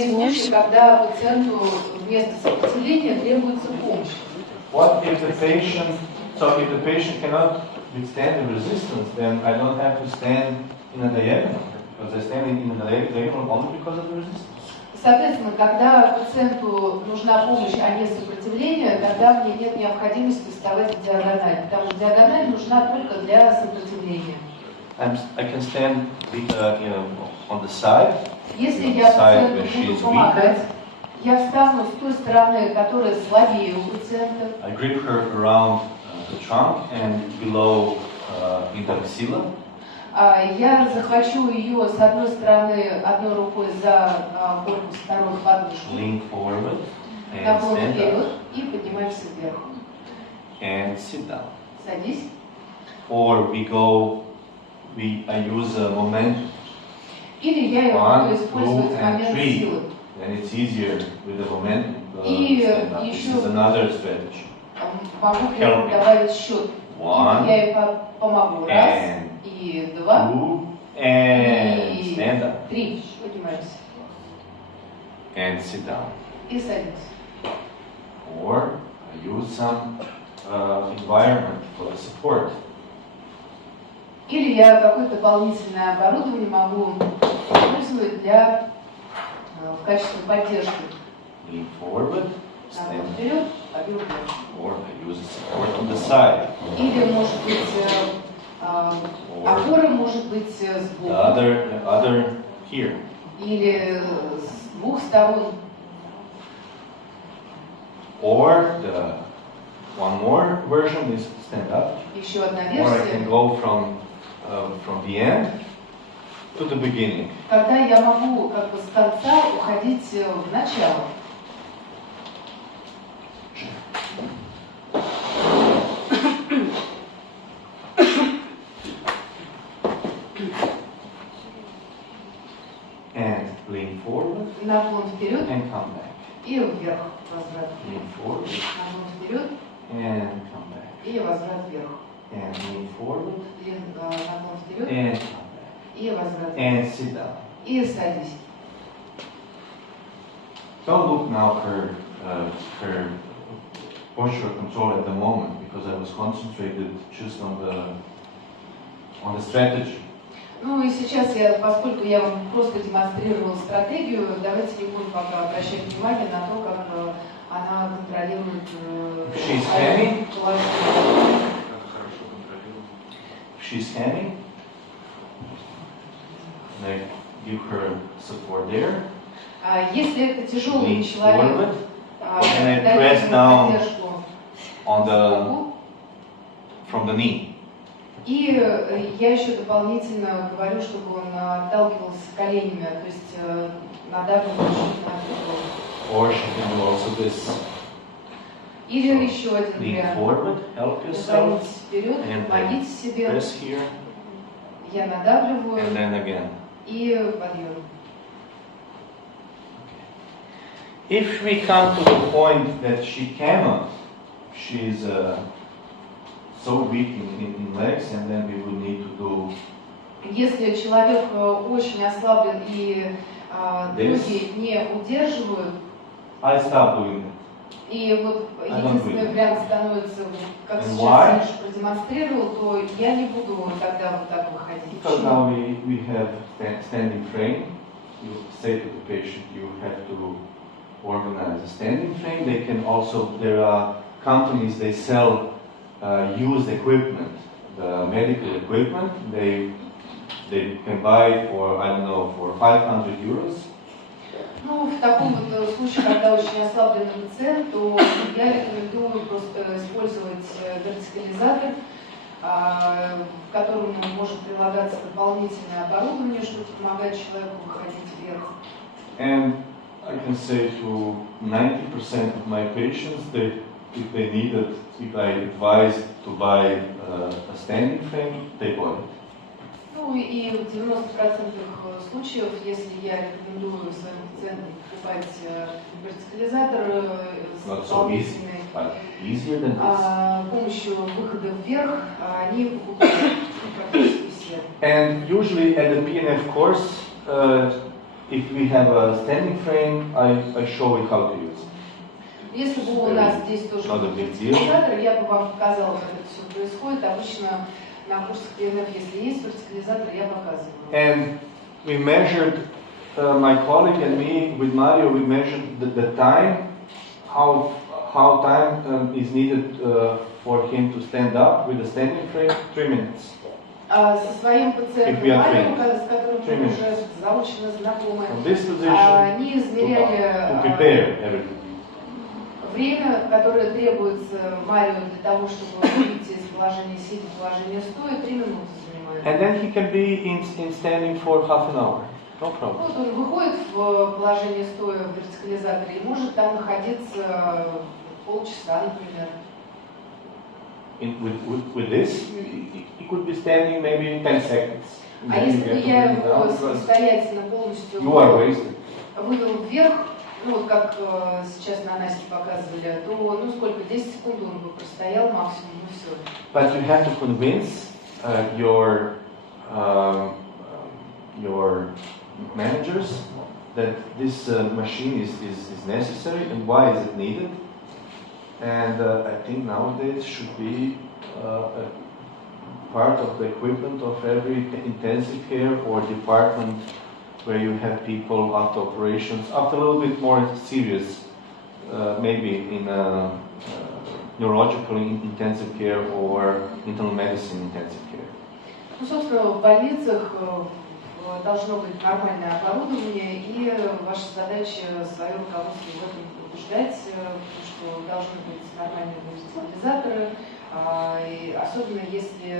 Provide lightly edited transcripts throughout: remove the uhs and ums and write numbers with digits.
есть случаи, когда пациенту вместо сопротивления требуется помощь. What if the patient, so if the patient cannot withstand the resistance, then I don't have to stand in a diagonal, because I stand in a diagonal only because of the resistance. Соответственно, когда пациенту нужна помощь, а не сопротивление, тогда мне нет необходимости вставать в диагональ, потому что диагональ нужна только для сопротивления. I can stand on the side. Если я пациенту буду помогать, я встану с той стороны, которая слабее у пациента. I grip her around the trunk and below in the axilla. Я захвачу ее с одной стороны одной рукой за корпус, второй подмышку. Lean forward and Наклон stand вперед up. и поднимаешься вверх. And sit down. Садись. Or I use a momentum. Или я ее могу использовать момент силы. Then it's easier with the momentum. И This is another strategy. Могу при этом добавить счет. One, я ей помогу. Раз, и два, two, and и stand up. Три. Поднимаемся. And sit down. И садись. Or I use some environment for the support. Или я какое-то дополнительное оборудование могу использовать в качестве поддержки. Lean forward, stand Вперед, побег вверх. Or I use a support on the side. Или может быть опора может быть сбоку. The other here. Или с двух сторон. Or one more version is stand up. Еще одна Or I can версия. go from the end to the beginning. Когда я могу как бы с конца уходить в начало. And lean forward Наклон вперед and come back. и вверх возврат. Lean forward Наклон вперед and come back. и возврат вверх. And lean forward Наклон вперед and come back. и возврат вверх. And sit down. И садись. Don't look now her posture control at the moment, because I was concentrated just on the strategy. Ну и сейчас поскольку я вам просто демонстрировала стратегию, давайте не будем пока обращать внимание на то, как она контролирует She's положение. She's hanging. I give her support there. Если это тяжелый Lean человек, forward. And I дать press ему down поддержку on from the knee. И я еще дополнительно говорю, чтобы он отталкивался коленями, то есть надавливал чуть на бедро. Or she can do also this. Или еще один Lean вариант. forward, help yourself, Наклонитесь вперед, and помогите себе. press here, Я надавливаю and then again. и подъем. If we come to the point that she cannot, she's so weak in legs, and then we would need to do. Если человек очень ослаблен и ноги не удерживают, I stop doing it. и вот единственный вариант становится, как And сейчас why? Миша продемонстрировал, то я не буду тогда вот так выходить. Because now we have standing frame. You say to the patient, you have to organize a standing frame. They can also, there are companies, they sell used equipment, the medical equipment. They can buy for, I don't know, for 500 euros. Ну, в таком вот случае, когда очень ослабленный пациент, то я рекомендую просто использовать вертикализатор, к которому может прилагаться дополнительное оборудование, чтобы помогать человеку выходить вверх. And I can say to 90% of my patients that if they needed, if I advised to buy a standing frame, they bought it. Ну и в 90% случаев, если я рекомендую своим пациентам покупать вертикализатор с дополнительной помощью выхода вверх, они покупают практически все. And usually at the PNF course, if we have a standing frame, I show it how to use it. Если бы у нас здесь тоже Надо был быть вертикализатор, я бы вам показала, как это все происходит. Обычно на курсах ТНФ, если есть вертикализатор, я показываю. And we measured, my colleague and me with Mario, we measured the time, how time is needed for him to stand up with a standing frame, 3 minutes. Со своим пациентом Марио, с которым мы уже заочно знакомы, они измеряли время, которое требуется Марио для того, чтобы выйти из положения сидя в положение стоя, 3 минуты занимает. And then he can be in standing for half an hour. No problem. Вот он выходит в положение стоя в вертикализаторе и может там находиться полчаса, например. With this, he could be standing maybe 10 seconds. А если бы я его самостоятельно полностью вывел вверх, ну вот как сейчас на Насте показывали, то ну сколько, 10 секунд он бы простоял максимум, и все. But you have to convince your managers that this machine is necessary and why is it needed. And I think nowadays should be a part of the equipment of every intensive care or department where you have people after operations, after a little bit more serious, maybe in neurological intensive care or internal medicine intensive care. Ну, собственно, в больницах должно быть нормальное оборудование, и ваша задача свое руководство в этом убеждать, что должны быть нормальные вертикализаторы, и особенно если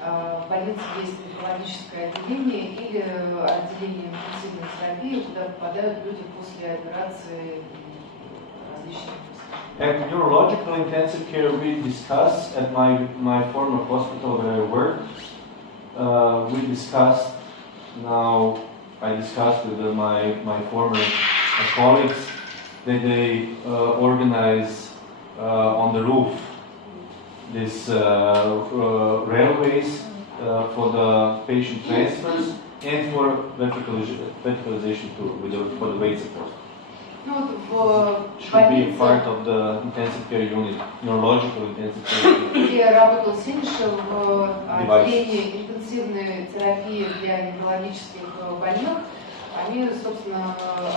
в больнице есть неврологическое отделение или отделение интенсивной терапии, куда попадают люди после операции различных. And neurological intensive care we discussed at my former hospital where I worked. We discussed. Now I discussed with my former colleagues that they organize on the roof these railways for the patient transfers and for verticalization too, for the weight support. Should be a part of the intensive care unit, neurological intensive care unit. Я работал с Синишем в отделении интенсивной терапии для неврологических больных. Они, собственно,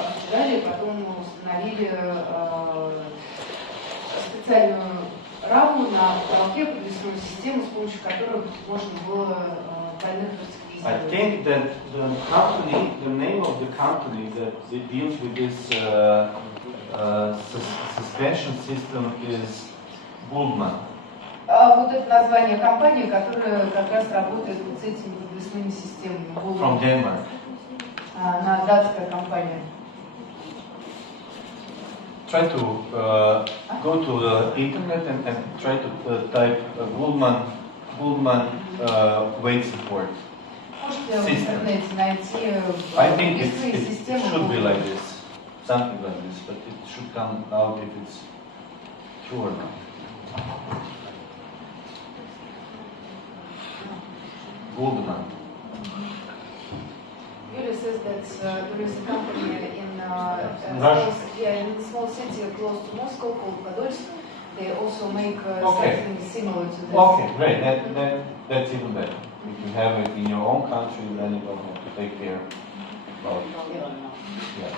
обсуждали и потом установили специальную раму на потолке, подвесную систему, с помощью которой можно было больных вертикализировать. I think that the name of the company that deals with this suspension system is Bullman. Вот это название компании, которая как раз работает вот с этими подвесными системами. From Denmark. Она датская компания. Try to go to the internet and try to type Bullman weight support. System. I think it should be like this, something like this, but it should come out if it's true or not. Goldman. Юля says that there is a company in a small city close to Moscow called Podolsk. They also make something similar to this. Okay, great. That's even better. If you have it in your own country, then you don't have to take care about it. Yeah.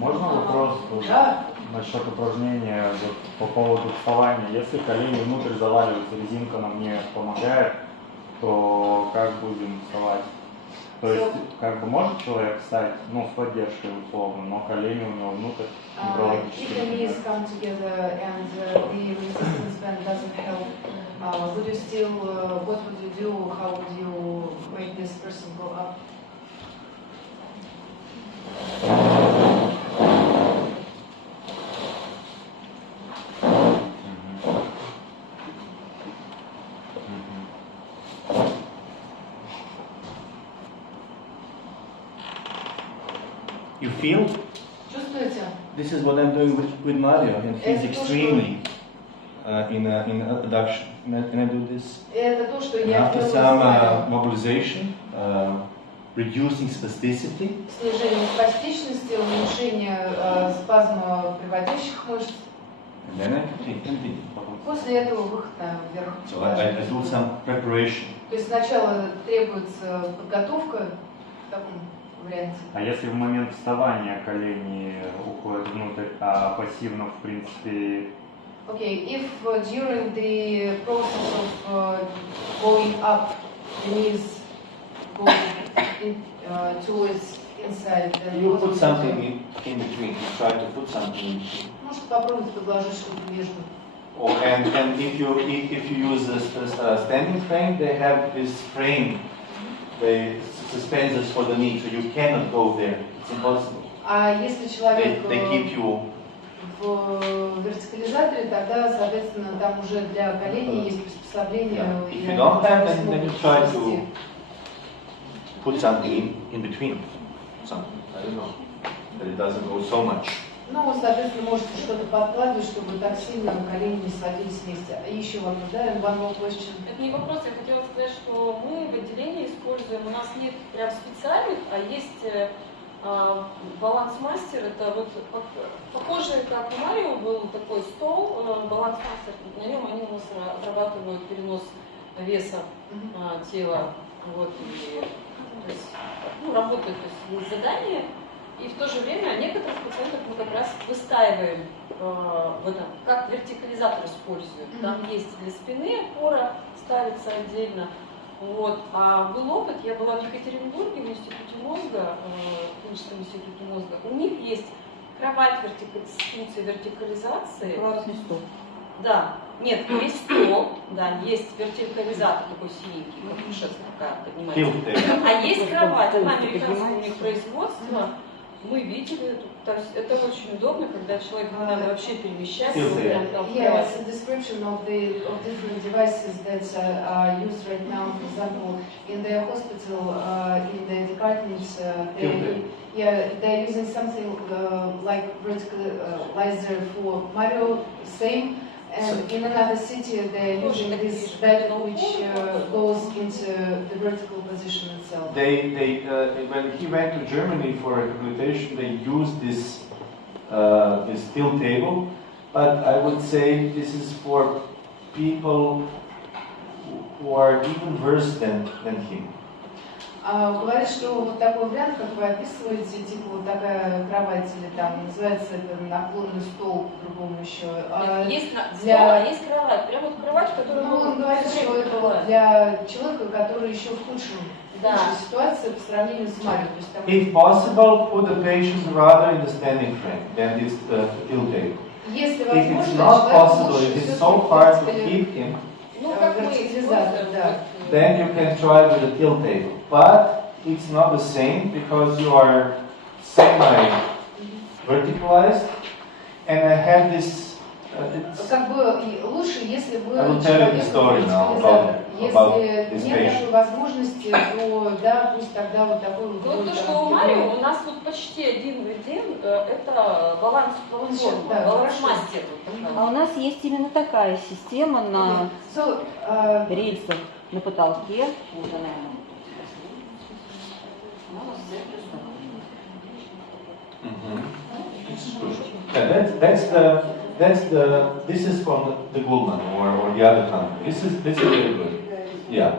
Можно вопрос насчет упражнения вот, по поводу вставания? Если колени внутрь заваливаются, резинка нам не помогает, то как будем вставать? То есть, как бы может человек встать, ну, с поддержкой условно, но колени у него внутрь неврологически. If the knees come together and the resistance band doesn't help, would you still, what would you do? How would you make this person go up? You feel? Чувствуете? This is what I'm doing with Mario, and he's extremely in adduction. Can I do this? Это то, что And я after делаю some с вами. mobilization, reducing spasticity, Снижение спастичности, уменьшение спазма приводящих мышц. and then I continue. После этого выход наверх. So I do some preparation. То есть сначала требуется подготовка в таком варианте. А если в момент вставания колени уходят внутрь, а пассивно, в принципе, Okay, if during the process of going up, the knees go towards inside, then You put something in between. You try to put something in between. Можете попробовать подложить что-то между. Oh, and if you use a standing frame, they have this frame. They suspenders for the knee, so you cannot go there. It's impossible. А если человек They keep you. в вертикализаторе, тогда, соответственно, там уже для коленей есть приспособление. Yeah. If you don't have, then you try to put something in between. Something, I don't know, that it doesn't go so much. Ну, соответственно, можете что-то подкладывать, чтобы так сильно колени не сводились вместе. А еще вопрос, да? One more question. Это не вопрос, я хотела сказать, что мы в отделении используем, у нас нет прям специальных, а есть балансмастер, это вот похоже, как у Марио был такой стол, балансмастер, на нем они у нас отрабатывают перенос веса тела, вот, и, то есть, ну, работают, то есть, задания. И в то же время некоторых пациентов мы как раз выстаиваем в этом, как вертикализатор используют. Там есть для спины опора, ставится отдельно. Вот. А был опыт, я была в Екатеринбурге в институте мозга, в клиническом институте мозга. У них есть кровать с функцией вертикализации. Кроватный стол. Да, нет, есть стол, да, есть вертикализатор такой синенький, как кушетка такая поднимается. А есть кровать, она американское у них производство. Мы видели, то есть это очень удобно, когда человек не надо вообще перемещаться. Yes, a description of different devices that are used right now. For example, in the hospital, in the departments, they're using something like verticalizer for Mario, same. And in another city, they're using this bed which goes into the vertical position itself. When he went to Germany for rehabilitation, they used this steel table, but I would say this is for people who are even worse than him. Говорит, что вот такой вариант, как вы описываете, типа вот такая кровать или там, называется это наклонный стол, по-другому еще. Есть есть кровать, прямо вот кровать, которую он говорит, что это для человека, который еще в худшей ситуации по сравнению с Марио. If possible, put the patient rather in the standing frame than this steel table. Если If возможно, it's not possible, if it's so hard to keep him, then you can try with a tilt table. But it's not the same because you are semi-verticalized. And I have this. Как бы лучше, если вы I will tell you the story now about this Если нет patient. такой возможности, то да, пусть тогда вот такой вот. Ну, то, что у Марио, у нас тут почти один в один, это балансмастер. А у нас есть именно такая система на рельсах на потолке. Вот она. This is from the Goldman or the other company. This is very good. Yeah.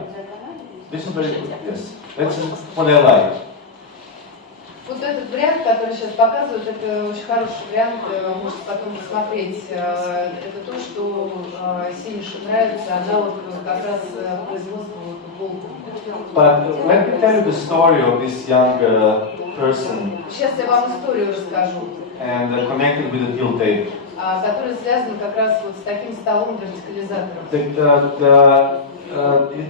This is very good. Yes. That's what I like. Вот этот вариант, который сейчас показывают, это очень хороший вариант, можете потом посмотреть. Это то, что Синише нравится, аналог как раз производства Голдмана. But let me tell you the story of this young person. Сейчас я вам историю расскажу. And connected with the tilt table. Который связан как раз вот с таким столом вертикализатором.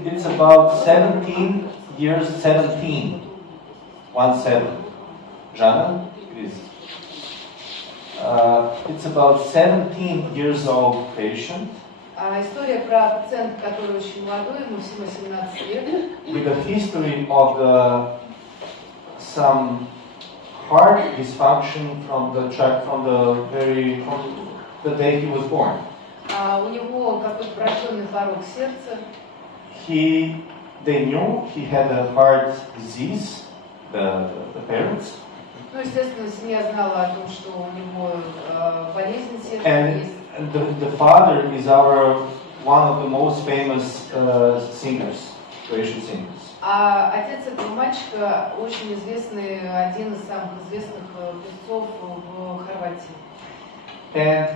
It's about 17 years, 17. 1-7. Jana, please. It's about 17 years old patient. История про пациента, который очень молодой, ему всего 17 лет. With a history of some heart dysfunction from the day he was born. У него какой-то врожденный порог сердца. They knew he had a heart disease, the parents. Ну, естественно, семья знала о том, что у него болезнь сердца And есть. the father is one of the most famous singers, Croatian singers. А отец этого мальчика очень известный, один из самых известных певцов в Хорватии. And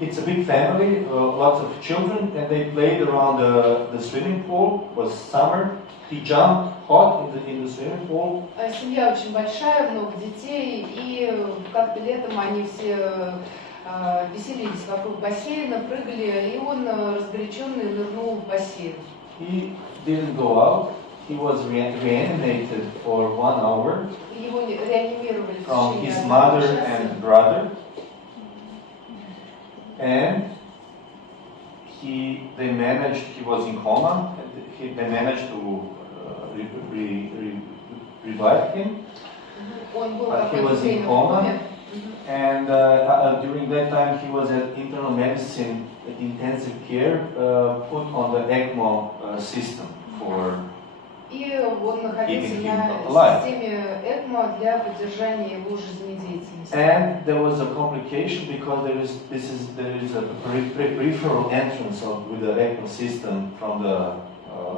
it's a big family, lots of children, and they played around the swimming pool. It was summer. He jumped hot in the swimming pool. Семья очень большая, много детей, и как-то летом они все веселились вокруг бассейна, прыгали, и он разгоряченный нырнул в бассейн. He didn't go out. He was reanimated for 1 hour Его реанимировали в from течение his одного mother часа. and brother. And they managed, he was in coma, they managed to revive him. Он был He какое-то was in время в coma, коме. and during that time he was at internal medicine intensive care, put on the ECMO system for И он находился keeping на him alive. системе ЭКМО для поддержания его жизнедеятельности. And there was a complication because there is a peripheral entrance with the ECMO system from the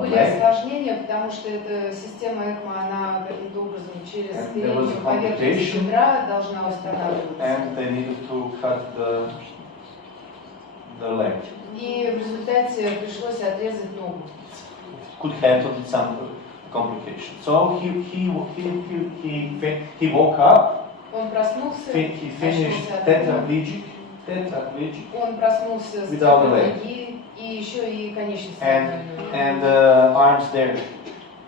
Были leg. осложнения, потому что эта система ЭКМО, она каким-то образом через And there was переднюю a поверхность complication. бедра должна устанавливаться. And they needed to cut the leg. И в результате пришлось отрезать ногу. Could have some complication. So he woke up. Он проснулся, He finished очнулся от этого. tetraplegic. Он проснулся с Without the телом leg. ноги и еще и конечности. And arms there.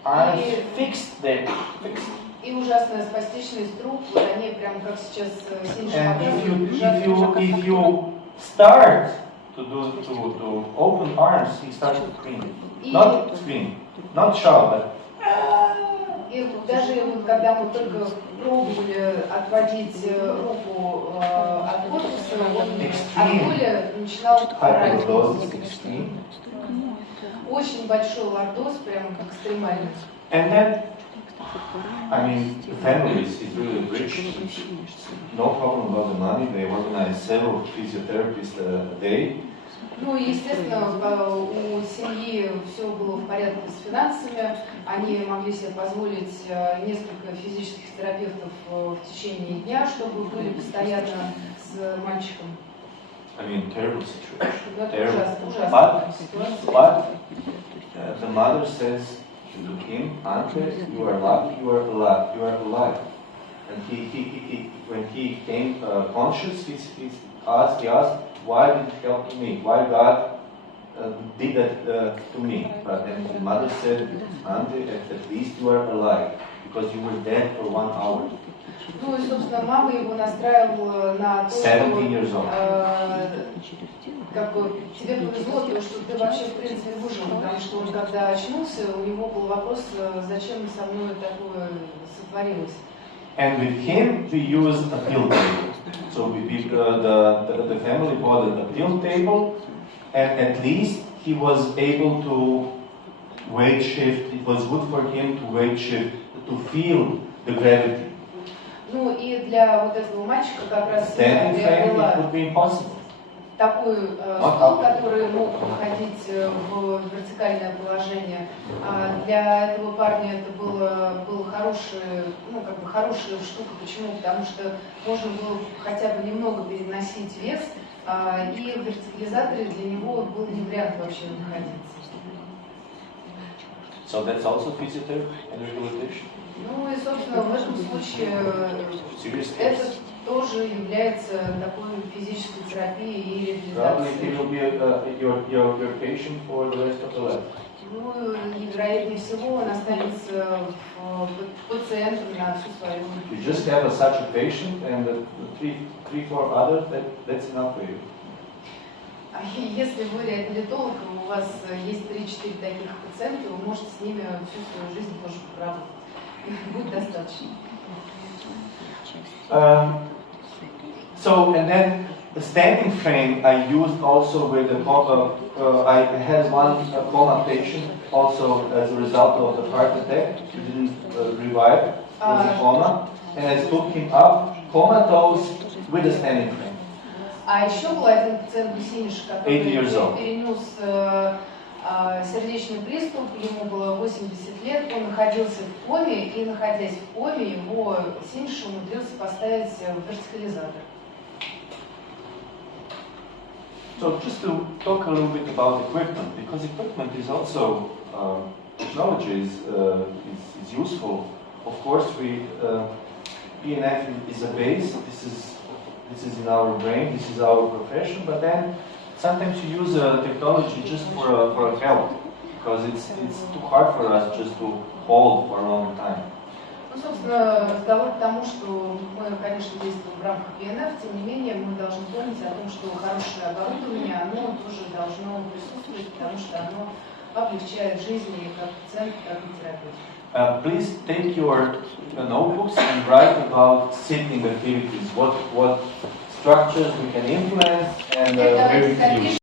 Arms fixed there. Fixed. И ужасная спастичная структура, они прям как сейчас Синжа And показывает, if you start to open arms, he starts to scream. Not scream, not shout, but И даже вот, когда мы только пробовали отводить руку от корпуса, он от боли начинал орать. Очень большой лордоз, прям как экстремальный. And then, I mean, the family is really rich. No problem about the money. They organize several physiotherapists a day. Ну, естественно, у семьи все было в порядке с финансами. Они могли себе позволить несколько физических терапевтов в течение дня, чтобы были постоянно с мальчиком. I mean, terrible situation. Это Terrible. ужасная ситуация. But the mother says to him, Ante, you are alive, you are alive, you are alive. And when he came conscious, he asked, why did it help me? Why God did that to me? But then the mother said, Ante, at least you are alive, because you were dead for 1 hour. Ну и, собственно, мама его настраивала на то, 17 years old. Как бы тебе повезло, то, что ты вообще в принципе выжил, потому что он когда очнулся, у него был вопрос, зачем со мной такое сотворилось. And with him, we used a pill table. So the family bought a pill table, and at least he was able to weight shift. It was good for him to weight shift, to feel the gravity. Ну и для вот этого мальчика как раз Then it была would be impossible. такой стул, который мог уходить в вертикальное положение. А для этого парня это было хорошая штука. Почему? Потому что можно было хотя бы немного переносить вес, и в вертикализаторе для него был не вариант вообще находиться. So that's also physiotherapy and rehabilitation. Ну и, собственно, в этом случае это тоже является такой физической терапией и Probably he реабилитацией. will be your patient for the rest of the life. Ну и, вероятнее всего, он останется пациентом на всю свою You жизнь. just have such a patient and three, four others, that's enough for you. А если вы реабилитолог, у вас есть 3-4 таких пациента, вы можете с ними всю свою жизнь тоже поработать. Их будет достаточно. So, and then the standing frame I used also with the I had one coma patient also as a result of the heart attack. He didn't revive, was in coma, and I took him up comatose with a standing frame. А еще был один пациент Бесиниш, который 80 years old. перенес сердечный приступ, ему было 80 лет, он находился в коме, и находясь в коме, его Синиш умудрился поставить в вертикализатор. So just to talk a little bit about equipment, because equipment is also, technology is useful. Of course, PNF is a base, this is in our brain, this is our profession, but then sometimes you use technology just for a help, because it's too hard for us just to hold for a long time. Ну, собственно, разговор к тому, что мы, конечно, действуем в рамках ПНФ, тем не менее, мы должны помнить о том, что хорошее оборудование, оно тоже должно присутствовать, потому что оно облегчает жизнь и как пациента, как и терапевта. Please take your notebooks and write about sitting activities, what structures we can influence and where we can use.